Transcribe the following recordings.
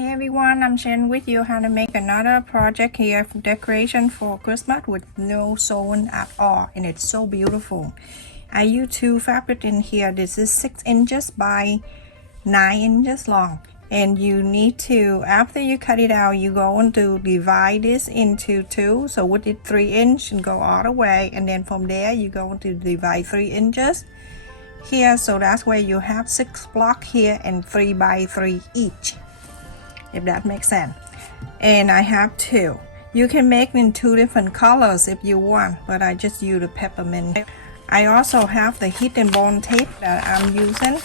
Hi everyone, I'm sharing with you how to make another project here for decoration for Christmas with no sewing at all, and it's so beautiful. I use two fabric in here. This is 6 inches by 9 inches long, and you need to, after you cut it out, you're going to divide this into two. So with it 3 inch and go all the way, and then from there you're going to divide 3 inches here, so that's where you have 6 blocks here and 3 by 3 each, if that makes sense. And I have two. You can make in 2 different colors if you want, but I just use the peppermint. I also have the heat and bond tape that I'm using.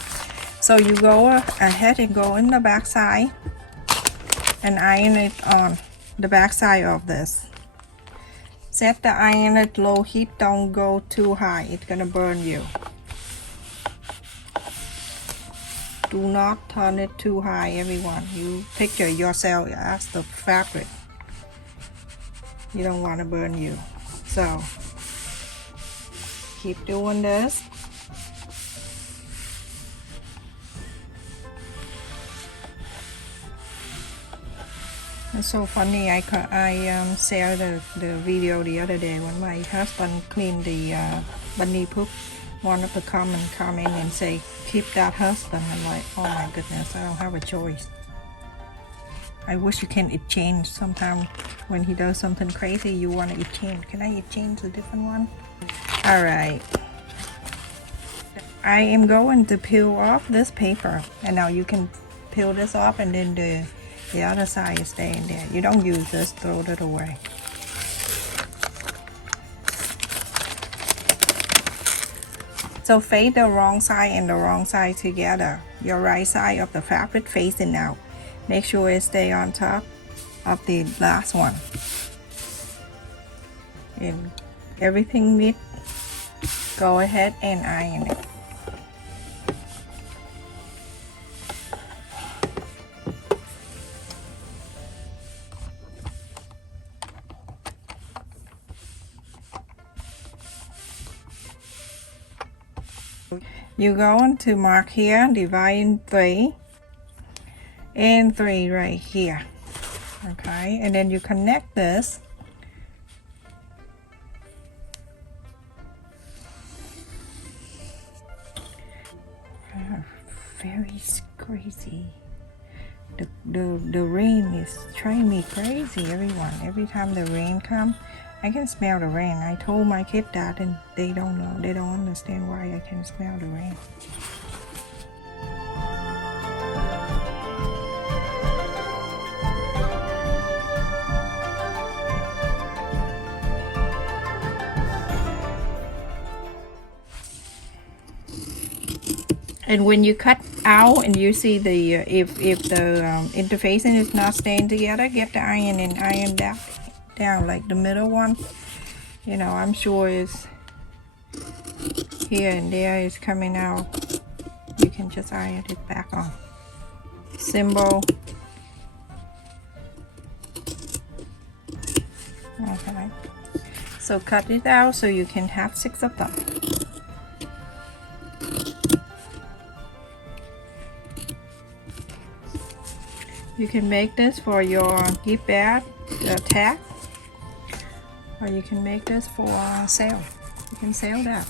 So you go ahead and go in the back side and iron it on the back side of this. Set the iron at low heat, don't go too high, it's gonna burn you. Do not turn it too high, everyone. You picture yourself as the fabric. You don't want to burn you. So keep doing this. It's so funny. I shared the video the other day when my husband cleaned the bunny poop. One of the comment and say, keep that husband. I'm like, oh my goodness, I don't have a choice. I wish you can exchange. Sometimes when he does something crazy, you want to exchange. Can I exchange a different one? All right. I am going to peel off this paper, and now you can peel this off, and then the other side is staying there. You don't use this, throw it away. So face the wrong side and the wrong side together. Your right side of the fabric facing out. Make sure it stay on top of the last one. And everything neat. Go ahead and iron it. You're going to mark here, divide in 3 and 3 right here. Okay, and then you connect this. Very crazy. The rain is driving me crazy, everyone. Every time the rain comes, I can smell the rain. I told my kid that, and they don't know. They don't understand why I can smell the rain. And when you cut out and you see the if the interfacing is not staying together, get the iron and iron that down, like the middle one. You know, I'm sure it's here and there is coming out. You can just iron it back on. Symbol. Okay. So cut it out so you can have 6 of them. You can make this for your gift bag, tag, or you can make this for sale. You can sell that.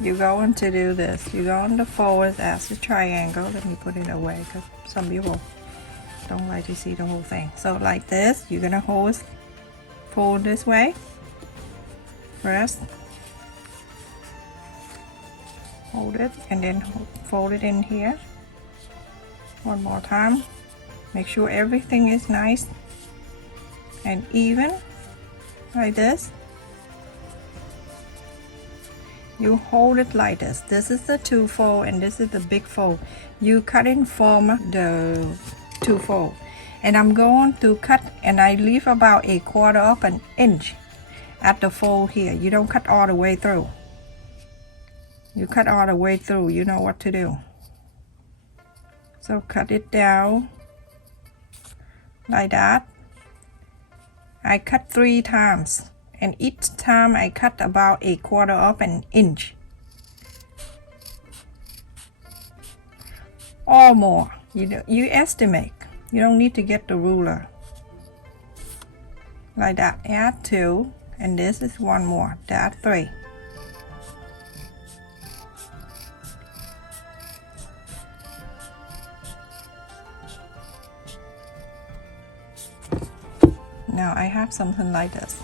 You're going to do this. You're going to fold as a triangle. Let me put it away because some people don't like to see the whole thing. So like this, you're gonna fold this way. Press, hold it, and then fold it in here. One more time. Make sure everything is nice and even, like this. You hold it like this. This is the 2 fold and this is the big fold. You cut in from the 2 fold. And I'm going to cut, and I leave about 1/4 of an inch at the fold here. You don't cut all the way through. You cut all the way through, you know what to do. So cut it down like that. I cut 3 times, and each time I cut about 1/4 of an inch or more. You estimate. You don't need to get the ruler. Like that, add 2, and this is 1 more, that's 3. Now I have something like this.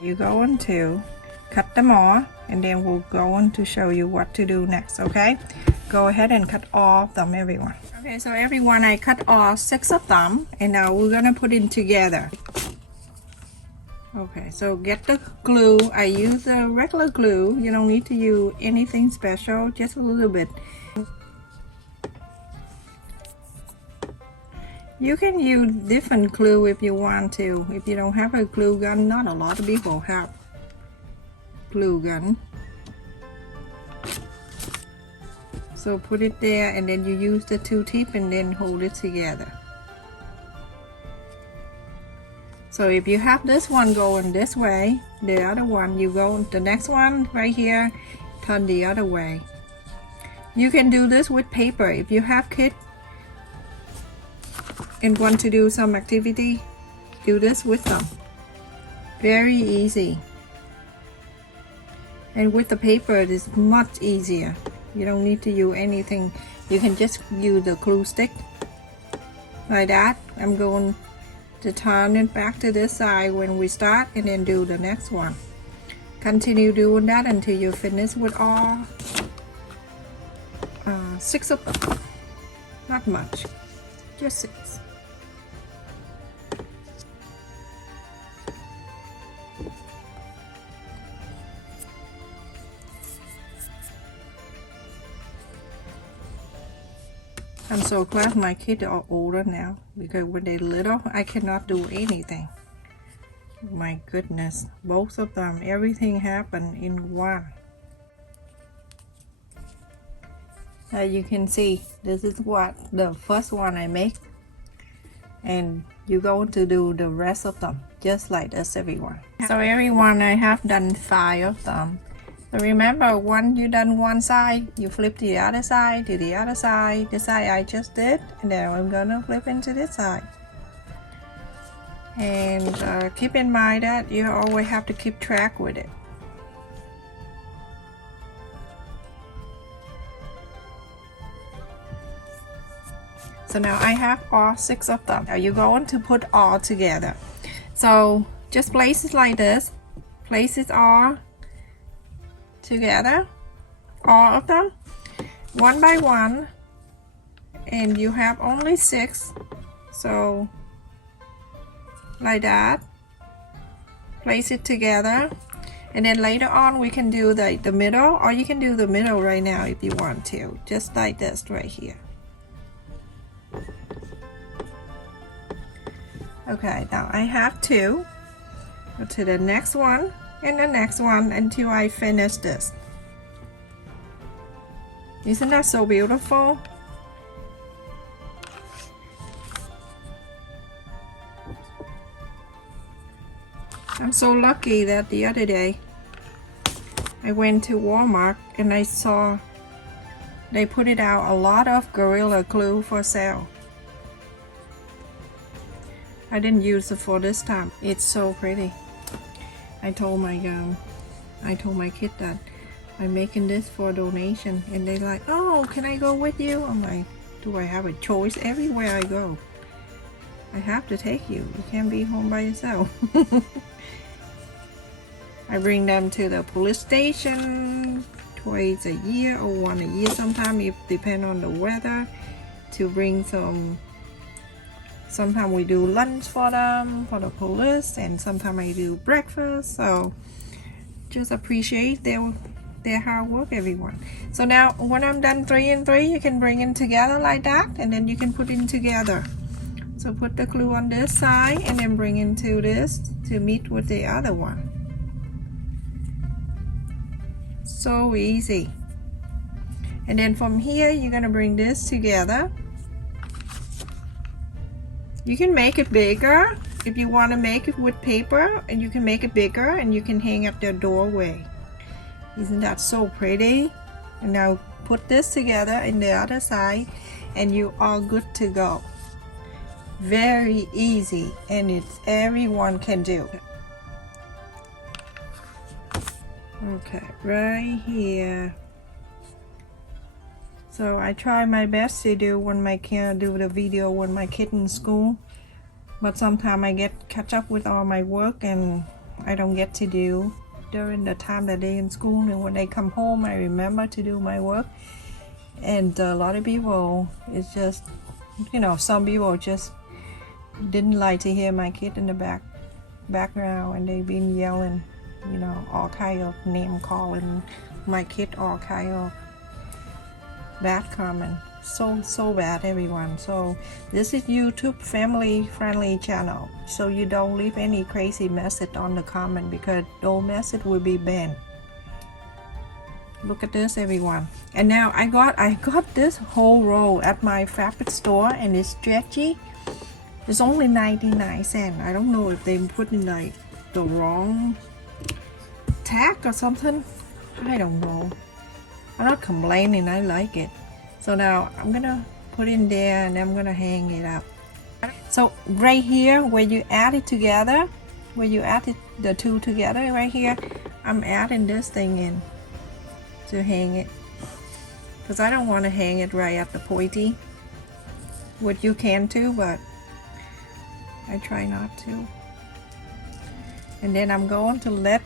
You go into cut them all, and then we'll go on to show you what to do next, okay? Go ahead and cut all of them, everyone. Okay, so everyone, I cut all 6 of them, and now we're gonna put it together. Okay, so get the glue. I use the regular glue. You don't need to use anything special, just a little bit. You can use different glue if you want to. If you don't have a glue gun, not a lot of people have glue gun. So put it there, and then you use the 2 tip and then hold it together. So if you have this one going this way, the other one you go, the next one right here, turn the other way. You can do this with paper. If you have kids and want to do some activity, do this with them. Very easy. And with the paper it is much easier. You don't need to use anything. You can just use the glue stick like that. I'm going to turn it back to this side when we start, and then do the next one. Continue doing that until you finish with all 6 of them. Not much, just 6. I'm so glad my kids are older now, because when they're little, I cannot do anything. My goodness, both of them, everything happened in one. As you can see, this is what the first one I make. And you're going to do the rest of them, just like this, everyone. So everyone, I have done 5 of them. So remember, once you done one side, you flip to the other side, to the other side, the side I just did, and then I'm gonna flip into this side. And keep in mind that you always have to keep track with it. So now I have all 6 of them. Now you're going to put all together. So just place it like this. Place it all together, all of them, one by one, and you have only 6. So like that, place it together, and then later on we can do the middle, or you can do the middle right now if you want to, just like this right here. Okay, now I have 2. Go to the next one and the next one until I finish this. Isn't that so beautiful? I'm so lucky that the other day I went to Walmart and I saw they put it out a lot of Gorilla Glue for sale. I didn't use it for this time. It's so pretty. I told my kid that I'm making this for donation, and they're like, oh, can I go with you? I'm like, do I have a choice? Everywhere I go, I have to take you. You can't be home by yourself. I bring them to the police station twice a year or once a year sometimes, it depends on the weather, to bring some. Sometimes we do lunch for them, for the police, and sometimes I do breakfast. So just appreciate their hard work, everyone. So now when I'm done 3 and 3, you can bring them together like that, and then you can put it together. So put the glue on this side and then bring into this to meet with the other one. So easy. And then from here you're gonna bring this together. You can make it bigger if you want to make it with paper, and you can make it bigger and you can hang up their doorway. Isn't that so pretty? And now put this together in the other side, and you are good to go. Very easy, and it's everyone can do. Okay, right here. So I try my best to do when my kid do the video when my kid in school, but sometimes I get catch up with all my work and I don't get to do during the time that they in school, and when they come home I remember to do my work. And a lot of people, it's just, you know, some people just didn't like to hear my kid in the background, and they've been yelling, you know, all kind of name calling my kid, all kind of bad comment, so bad, everyone. So this is YouTube family friendly channel, so you don't leave any crazy message on the comment, because those message will be banned. Look at this, everyone. And now I got this whole roll at my fabric store, and it's stretchy. It's only 99 cents. I don't know if they put in like the wrong tag or something. I don't know. I'm not complaining, I like it. So now I'm gonna put in there and I'm gonna hang it up. So right here where you add it together, where you add the two together right here, I'm adding this thing in to hang it, because I don't want to hang it right at the pointy. What you can too, but I try not to. And then I'm going to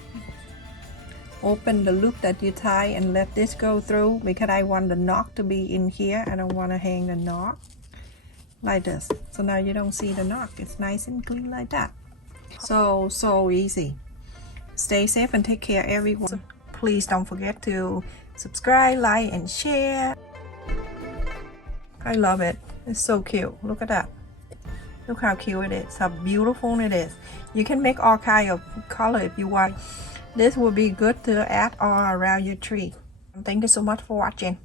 open the loop that you tie and let this go through, because I want the knot to be in here. I don't want to hang the knot like this. So now you don't see the knot. It's nice and clean like that. So easy. Stay safe and take care, everyone. Please don't forget to subscribe, like, and share. I love it. It's so cute. Look at that. Look how cute it is. How beautiful it is. You can make all kind of color if you want. This will be good to add all around your tree. Thank you so much for watching.